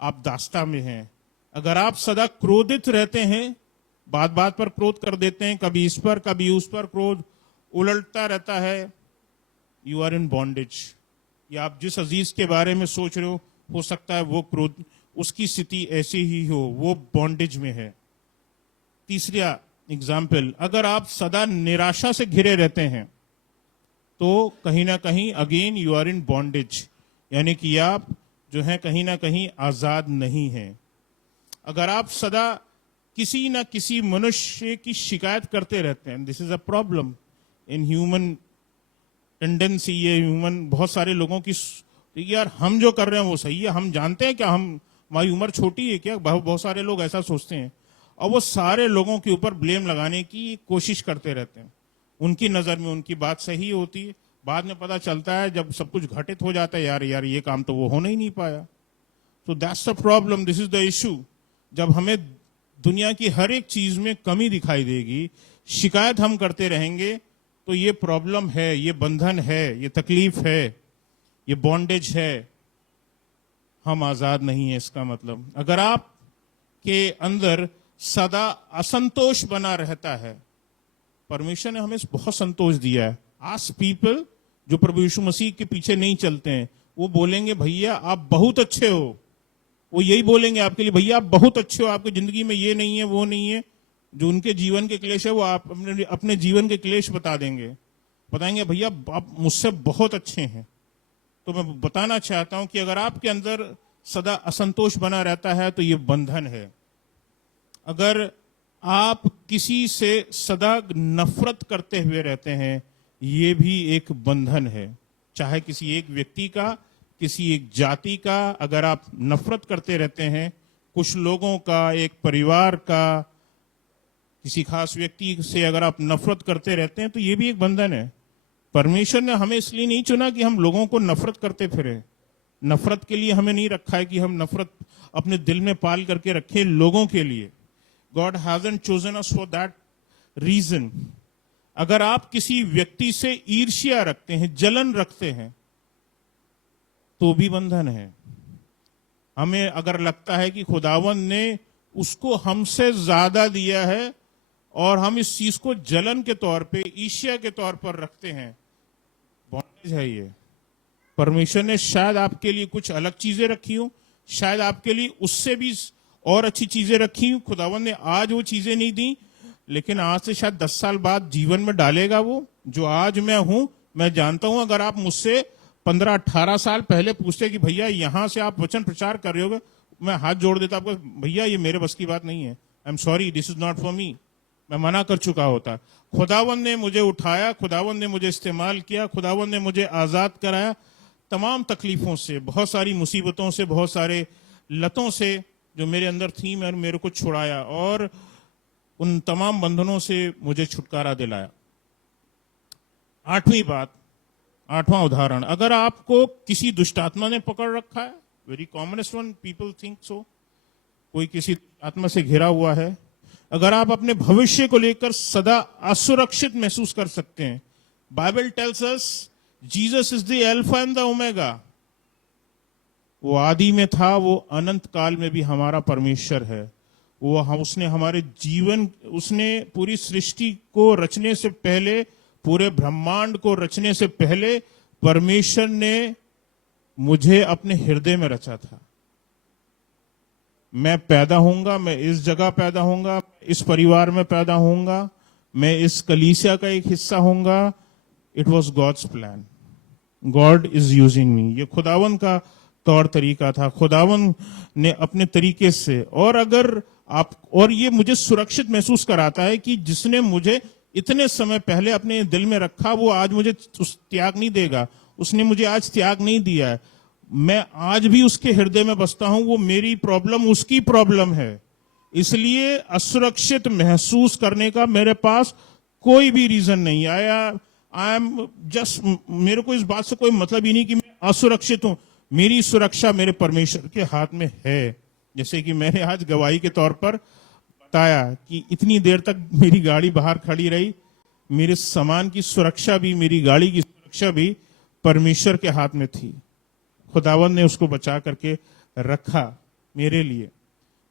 आप दास्ता में हैं। अगर आप सदा क्रोधित रहते हैं, बात बात पर क्रोध कर देते हैं, कभी इस पर कभी उस पर क्रोध उलटता रहता है, यू आर इन बॉन्डेज। या आप जिस अजीज के बारे में सोच रहे हो सकता है वो क्रोध, उसकी स्थिति ऐसी ही हो, वो बॉन्डेज में है। तीसरा एग्जाम्पल, अगर आप सदा निराशा से घिरे रहते हैं तो कहीं ना कहीं again you are in bondage, यानी कि आप जो है कहीं ना कहीं आजाद नहीं हैं। अगर आप सदा किसी ना किसी मनुष्य की शिकायत करते रहते हैं, this is a problem in human tendency. ये ह्यूमन बहुत सारे लोगों की यार हम जो कर रहे हैं वो सही है, हम जानते हैं क्या, हमारी उम्र छोटी है क्या, बहुत सारे लोग ऐसा सोचते हैं और वो सारे लोगों के ऊपर ब्लेम लगाने की कोशिश करते रहते हैं। उनकी नजर में उनकी बात सही होती है, बाद में पता चलता है जब सब कुछ घटित हो जाता है, यार यार ये काम तो वो होना ही नहीं पाया। तो that's the problem, this is the issue. जब हमें दुनिया की हर एक चीज में कमी दिखाई देगी, शिकायत हम करते रहेंगे, तो ये प्रॉब्लम है, ये बंधन है, ये तकलीफ है, ये बॉन्डेज है। हम आजाद नहीं है इसका मतलब। अगर आप के अंदर सदा असंतोष बना रहता है, परमेश्वर ने हमें बहुत संतोष दिया है। आस्क पीपल जो प्रभु यीशु मसीह के पीछे नहीं चलते हैं, वो बोलेंगे भैया आप बहुत अच्छे हो, वो यही बोलेंगे आपके लिए, भैया आप बहुत अच्छे हो, आपकी जिंदगी में ये नहीं है वो नहीं है। जो उनके जीवन के क्लेश है वो आप अपने जीवन के क्लेश बता देंगे, बताएंगे भैया आप मुझसे बहुत अच्छे हैं। तो मैं बताना चाहता हूं कि अगर आपके अंदर सदा असंतोष बना रहता है तो ये बंधन है। अगर आप किसी से सदा नफरत करते हुए रहते हैं, ये भी एक बंधन है। चाहे किसी एक व्यक्ति का, किसी एक जाति का, अगर आप नफरत करते रहते हैं, कुछ लोगों का, एक परिवार का, किसी खास व्यक्ति से अगर आप नफरत करते रहते हैं, तो ये भी एक बंधन है। परमेश्वर ने हमें इसलिए नहीं चुना कि हम लोगों को नफरत करते फिरे। नफरत के लिए हमें नहीं रखा है कि हम नफरत अपने दिल में पाल करके रखें लोगों के लिए। God hasn't chosen us for that reason. अगर आप किसी व्यक्ति से ईर्ष्या रखते हैं, जलन रखते हैं, तो भी बंधन है। हमें अगर लगता है कि खुदावंद ने उसको हमसे ज्यादा दिया है और हम इस चीज को जलन के तौर पे, ईर्ष्या के तौर पर रखते हैं, बॉन्डेज है ये। परमेश्वर ने शायद आपके लिए कुछ अलग चीजें रखी हो, शायद आपके लिए उससे भी और अच्छी चीजें रखी हो। खुदावंद ने आज वो चीजें नहीं दी, लेकिन आज से शायद 10 साल बाद जीवन में डालेगा वो। जो आज मैं हूं, मैं जानता हूं अगर आप मुझसे 15-18 साल पहले पूछते कि भैया यहां से आप वचन प्रचार कर रहे हो, मैं हाथ जोड़ देता आपको, भैया ये मेरे बस की बात नहीं है, I am sorry, this is not for me, मैं मना कर चुका होता। खुदावंद ने मुझे उठाया, खुदावंद ने मुझे इस्तेमाल किया, खुदावंद ने मुझे आजाद कराया तमाम तकलीफों से, बहुत सारी मुसीबतों से, बहुत सारे लतों से जो मेरे अंदर थी, मेरे को छुड़ाया और उन तमाम बंधनों से मुझे छुटकारा दिलाया। आठवीं बात, आठवां उदाहरण, अगर आपको किसी दुष्टात्मा ने पकड़ रखा है, very commonest one, people think so, कोई किसी आत्मा से घिरा हुआ है, अगर आप अपने भविष्य को लेकर सदा असुरक्षित महसूस कर सकते हैं, Bible tells us Jesus is the alpha and the omega. वो आदि में था, वो अनंत काल में भी हमारा परमेश्वर है। वो उसने हमारे जीवन, उसने पूरी सृष्टि को रचने से पहले, पूरे ब्रह्मांड को रचने से पहले परमेश्वर ने मुझे अपने हृदय में रचा था। मैं पैदा होऊंगा, मैं इस जगह पैदा होऊंगा, इस परिवार में पैदा होऊंगा, मैं इस कलीसिया का एक हिस्सा होऊंगा। It was God's plan, God is using me. ये खुदावन का तौर तरीका था, खुदावन ने अपने तरीके से। और अगर आप, और ये मुझे सुरक्षित महसूस कराता है कि जिसने मुझे इतने समय पहले अपने दिल में रखा, वो आज मुझे त्याग नहीं देगा। उसने मुझे आज त्याग नहीं दिया है, मैं आज भी उसके हृदय में बसता हूं। वो मेरी प्रॉब्लम उसकी प्रॉब्लम है, इसलिए असुरक्षित महसूस करने का मेरे पास कोई भी रीजन नहीं आया। आई एम जस्ट, मेरे को इस बात से कोई मतलब ही नहीं कि मैं असुरक्षित हूं। मेरी सुरक्षा मेरे परमेश्वर के हाथ में है। जैसे कि मैंने आज गवाही के तौर पर बताया कि इतनी देर तक मेरी गाड़ी बाहर खड़ी रही, मेरे सामान की सुरक्षा भी, मेरी गाड़ी की सुरक्षा भी परमेश्वर के हाथ में थी। खुदावंद ने उसको बचा करके रखा। मेरे लिए।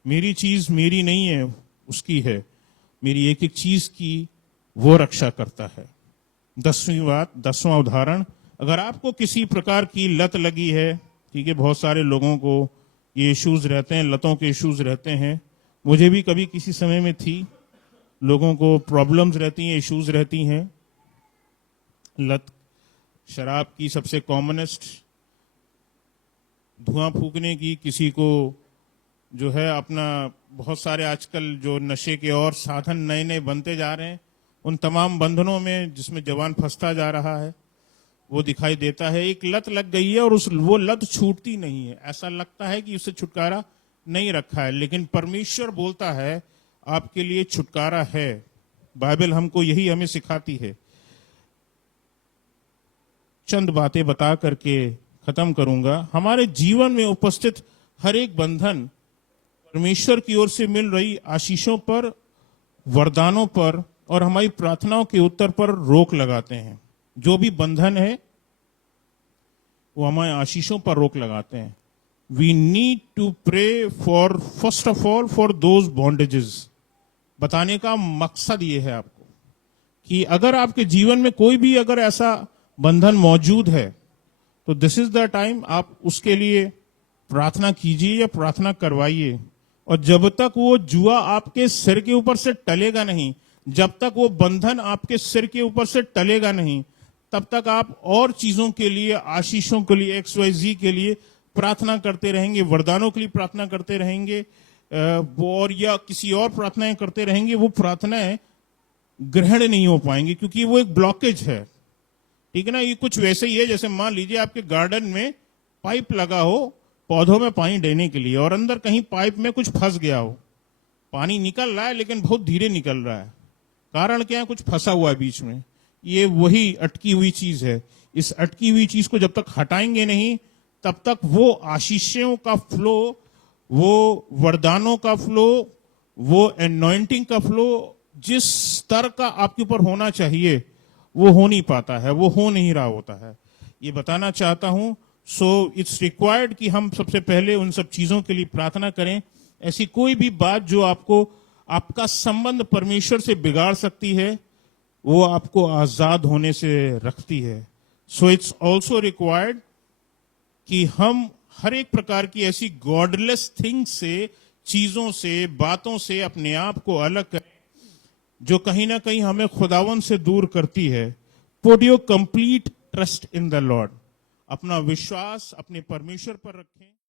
मेरी चीज मेरी नहीं है, उसकी है। मेरी एक एक चीज की वो रक्षा करता है। 10वीं बात, 10वां उदाहरण, अगर आपको किसी प्रकार की लत लगी है, ठीक है, बहुत सारे लोगों को ये इश्यूज रहते हैं, लतों के इश्यूज रहते हैं, मुझे भी कभी किसी समय में थी। लोगों को प्रॉब्लम्स रहती हैं, इश्यूज रहती हैं। लत शराब की सबसे कॉमनेस्ट, धुआं फूकने की, किसी को जो है अपना, बहुत सारे आजकल जो नशे के और साधन नए नए बनते जा रहे हैं, उन तमाम बंधनों में जिसमें जवान फंसता जा रहा है, वो दिखाई देता है। एक लत लग गई है और वो लत छूटती नहीं है। ऐसा लगता है कि उससे छुटकारा नहीं रखा है, लेकिन परमेश्वर बोलता है आपके लिए छुटकारा है। बाइबल हमको यही हमें सिखाती है। चंद बातें बता करके खत्म करूंगा। हमारे जीवन में उपस्थित हर एक बंधन परमेश्वर की ओर से मिल रही आशीषों पर, वरदानों पर और हमारी प्रार्थनाओं के उत्तर पर रोक लगाते हैं। जो भी बंधन है वो हमारे आशीषों पर रोक लगाते हैं। We need to pray for, first of all, for those bondages. बताने का मकसद ये है आपको कि अगर आपके जीवन में कोई भी अगर ऐसा बंधन मौजूद है, तो दिस इज द टाइम आप उसके लिए प्रार्थना कीजिए या प्रार्थना करवाइए। और जब तक वो जुआ आपके सिर के ऊपर से टलेगा नहीं, जब तक वो बंधन आपके सिर के ऊपर से टलेगा नहीं, तब तक आप और चीजों के लिए, आशीषों के लिए, XYZ के लिए प्रार्थना करते रहेंगे, वरदानों के लिए प्रार्थना करते रहेंगे, और या किसी और प्रार्थनाएं करते रहेंगे। वो प्रार्थनाएं ग्रहण नहीं हो पाएंगी, क्योंकि वो एक ब्लॉकेज है। ठीक है ना? ये कुछ वैसे ही है जैसे मान लीजिए आपके गार्डन में पाइप लगा हो पौधों में पानी देने के लिए, और अंदर कहीं पाइप में कुछ फंस गया हो। पानी निकल रहा है लेकिन बहुत धीरे निकल रहा है। कारण क्या है? कुछ फंसा हुआ है बीच में। ये वही अटकी हुई चीज है। इस अटकी हुई चीज को जब तक हटाएंगे नहीं, तब तक वो आशीषों का फ्लो, वो वरदानों का फ्लो, वो एनॉइंटिंग का फ्लो जिस स्तर का आपके ऊपर होना चाहिए, वो हो नहीं पाता है, वो हो नहीं रहा होता है। ये बताना चाहता हूं। सो इट्स रिक्वायर्ड कि हम सबसे पहले उन सब चीजों के लिए प्रार्थना करें। ऐसी कोई भी बात जो आपको, आपका संबंध परमेश्वर से बिगाड़ सकती है, वो आपको आजाद होने से रखती है। सो इट्स ऑल्सो रिक्वायर्ड कि हम हर एक प्रकार की ऐसी गॉडलेस थिंग्स से, चीजों से, बातों से अपने आप को अलग करें जो कहीं ना कहीं हमें खुदावन से दूर करती है। Put your complete trust in the Lord. अपना विश्वास अपने परमेश्वर पर रखें।